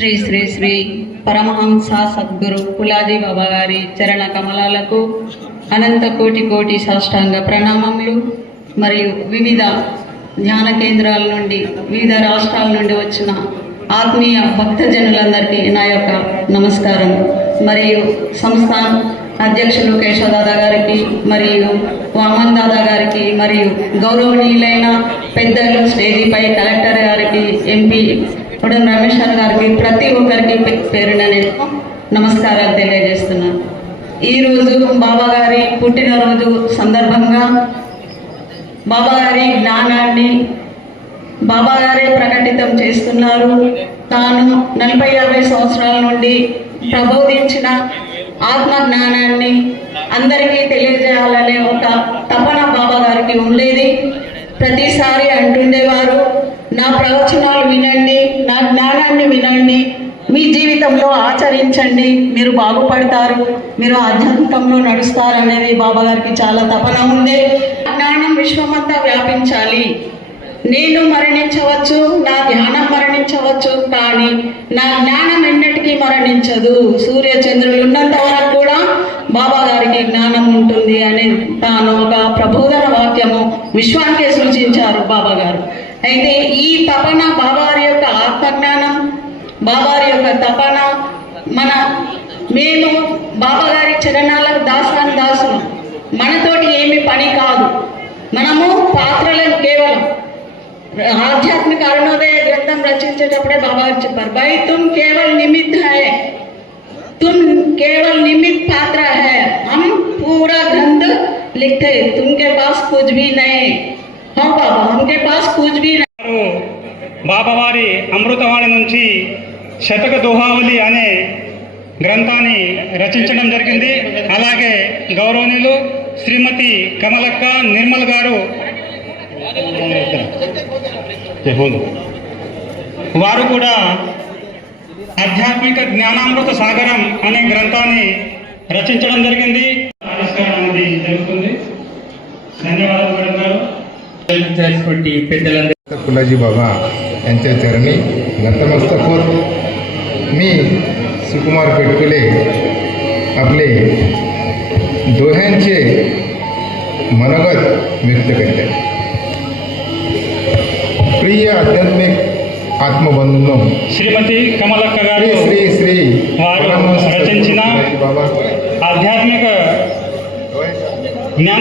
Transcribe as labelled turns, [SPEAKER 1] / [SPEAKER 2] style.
[SPEAKER 1] శ్రీ శ్రీ శ్రీ పరమహంస సద్గురు పులాజీ బాబా గారి చరణ కమలాలకు అనంత కోటి కోటి సాష్టాంగ ప్రణామములు. మరియు వివిధ ధ్యాన కేంద్రాల నుండి వివిధ రాష్ట్రాల నుండి వచ్చిన ఆత్మీయ భక్తజనులందరికీ నా యొక్క నమస్కారం. మరియు సంస్థాన్ అధ్యక్షులు కేశవదాదా గారికి మరియు వామన్ దాదా గారికి మరియు గౌరవనీయులైన పెద్దలు స్టేజీపై కలెక్టర్ గారికి ఎంపీ ఉడన్ రమేశ్వర్ గారికి ప్రతి ఒక్కరికి పేరున నేను నమస్కారాలు తెలియజేస్తున్నాను. ఈరోజు బాబా గారి పుట్టినరోజు సందర్భంగా బాబా గారి జ్ఞానాన్ని బాబా గారే ప్రకటితం చేస్తున్నారు. తాను నలభై యాభై సంవత్సరాల నుండి ప్రబోధించిన ఆత్మ జ్ఞానాన్ని అందరికీ తెలియజేయాలనే ఒక తపన బాబా గారికి ఉండేది. ప్రతిసారి అంటుండేవారు ఆచరించండి మీరు బాగుపడతారు మీరు ఆధ్యాత్మికంలో నడుస్తారు అనేది బాబా గారికి చాలా తపన ఉంది జ్ఞానం విశ్వమంతా వ్యాపించాలి. నేను మరణించవచ్చు నా ధ్యానం మరణించవచ్చు కానీ నా జ్ఞానం ఎన్నటికీ మరణించదు. సూర్య చంద్రులు ఉన్నంత వరకు కూడా బాబా గారికి జ్ఞానం ఉంటుంది అని తాను ఒక ప్రబోధన వాక్యము విశ్వానికే సూచించారు బాబా గారు. అయితే ఈ తపన బాబావారి యొక్క ఆత్మజ్ఞానం బాబా యొక్క తపన మన మేము బాబా గారి చరణాలకు దాసాన్ని దాసులు మనతోటి ఏమి పని కాదు మనము పాత్రలను కేవలం ఆధ్యాత్మిక అరుణోదయ గ్రంథం రచించేటప్పుడే బాబా గారు చెప్పారు భయ్ తుమ్ కేవల్ నిమిత్ హై तुम केवल निमित्त पात्र है हम पूरा ग्रंथ लिखते तुमके पास कुछ भी नहीं हाँ बाबा हमके पास कुछ भी नहीं
[SPEAKER 2] వారు బాబావారి అమృతవాణి నుంచి శతక దోహావళి అనే గ్రంథాన్ని రచించడం జరిగింది అలాగే గౌరవనీయులు శ్రీమతి కమలక్క నిర్మల్ గారు వారు కూడా ఆధ్యాత్మిక జ్ఞానామృత సాగరం అనే గ్రంథాన్ని రచించడం జరిగింది ఆవిష్కరణ అనేది జరుగుతుంది ధన్యవాదాలు మేడం గారు
[SPEAKER 3] చేసినటువంటి పెద్దలందరూ
[SPEAKER 4] फुलाजी बाबा यांच्या चरणी नतमस्तक होत मी सुकुमार पेटकुले अपने दोह्यांचे मनगत व्यक्त करते. प्रिय आध्यात्मिक आत्मबंधू
[SPEAKER 2] श्रीमती कमला कगार
[SPEAKER 4] श्री श्री रचनची
[SPEAKER 2] आध्यात्मिक ज्ञान